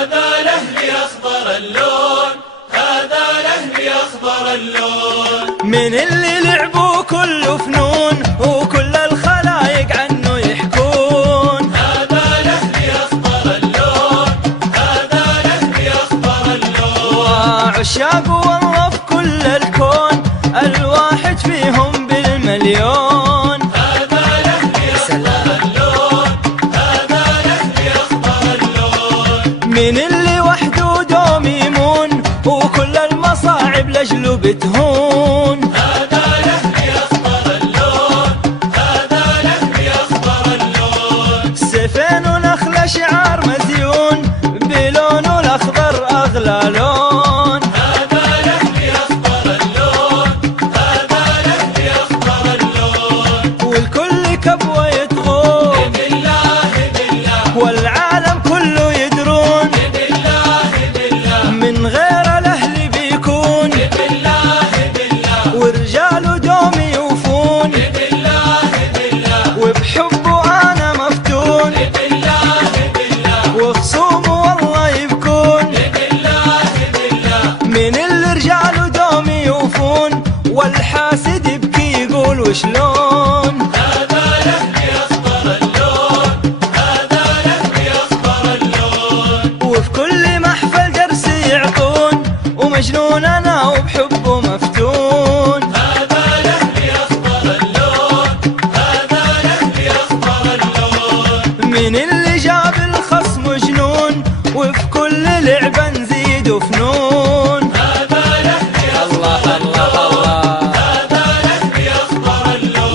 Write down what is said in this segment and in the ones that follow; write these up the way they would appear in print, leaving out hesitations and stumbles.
هذا لهلي أخضر اللون، هذا لهلي أخضر اللون. من اللي لعبوا كل فنون وكل الخلايق عنه يحكون. هذا لهلي أخضر اللون، هذا لهلي أخضر اللون. وعشاق والله في كل الكون الواحد فيهم بالمليون. هذا لهلي أخضر اللون، هذا لهلي أخضر اللون. من اللي وحده دوم يمون وكل المصاعب لجله بتهون. هذا لهلي أخضر اللون، هذا لهلي أخضر اللون. سيفين ونخلة شعار مزيون بلونه الأخضر أغلى لون. هذا لهلي أخضر اللون، هذا لهلي أخضر اللون. والكل كبوة يطغون بالله بالله، والعالم كله يدرون. بالله بالله، من غير الأهل بيكون بالله بالله، ورجاله دوم يوفون. بالله بالله، وبحبه أنا مفتون بالله بالله، وخصومه والله يبكون. بالله بالله. من اللي رجاله دوم يوفون والحاسد يبكي يقول وشلون. هذا لهلي أخضر اللون، هذا لهلي أخضر اللون. وفي كل محفل درس يعطون ومجنون أنا وبحبه مفتون. هذا لهلي أخضر اللون، هذا لهلي أخضر اللون. من اللي جاب الخصم جنون وفي كل لعبة نزيد فنون. هذا لهلي أخضر اللون، هذا لهلي أخضر اللون.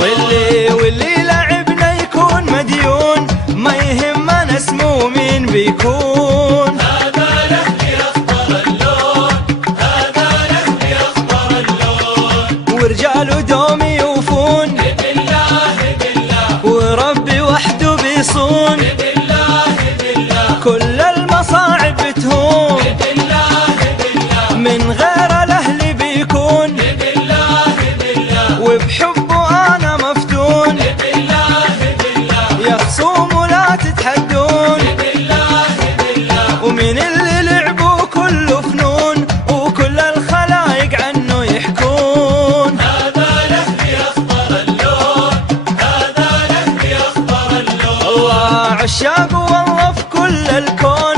واللي لعبنا يكون مديون ما يهمنا اسمه مين بيكون. هذا لهلي أخضر اللون، هذا لهلي أخضر اللون. ورجاله دوم يوفون بالله بالله، وربي وحده بيصون. بالله بالله، كل المصاعب بتهون بالله بالله، من غير الأهل بيكون. بالله بالله، وبحبه أنا مفتون بالله بالله، يا خصوم لا تتحدون. بالله بالله. ومن اللي لعبوا كل فنون وكل الخلايق عنه يحكون. هذا لهلي أخضر اللون، هذا لهلي أخضر اللون. الله عشاق والله في كل الكون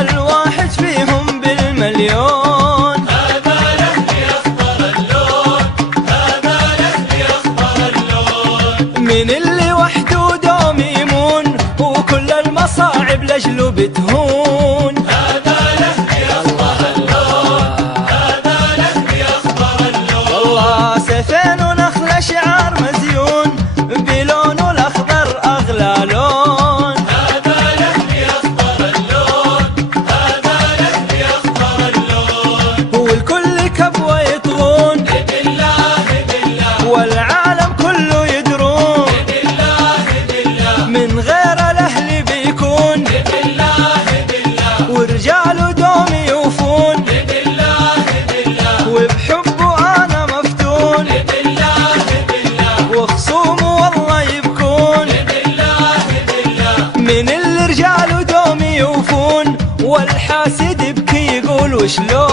الواحد فيهم بالمليون. هذا لهلي أخضر اللون، هذا لهلي أخضر اللون. من اللي وحده دوم يمون وكل المصاعب لجله بتهون. هذا لهلي أخضر اللون، هذا لهلي أخضر اللون. والله سيفين ونخلة شعار مزيون بلونه الأخضر أغلى لون. هذا لهلي أخضر اللون، هذا لهلي أخضر اللون. والكل كبوة يطغون بالله بالله، والعالم كله يدرون. بالله بالله، من غير الأهل بيكون بالله بالله، ورجاله دوم يوفون. بالله بالله، وبحبه أنا مفتون بالله بالله، وخصومه والله يبكون. بالله بالله، من اللي رجاله دوم يوفون والحاسد يبكي يقول وشلون.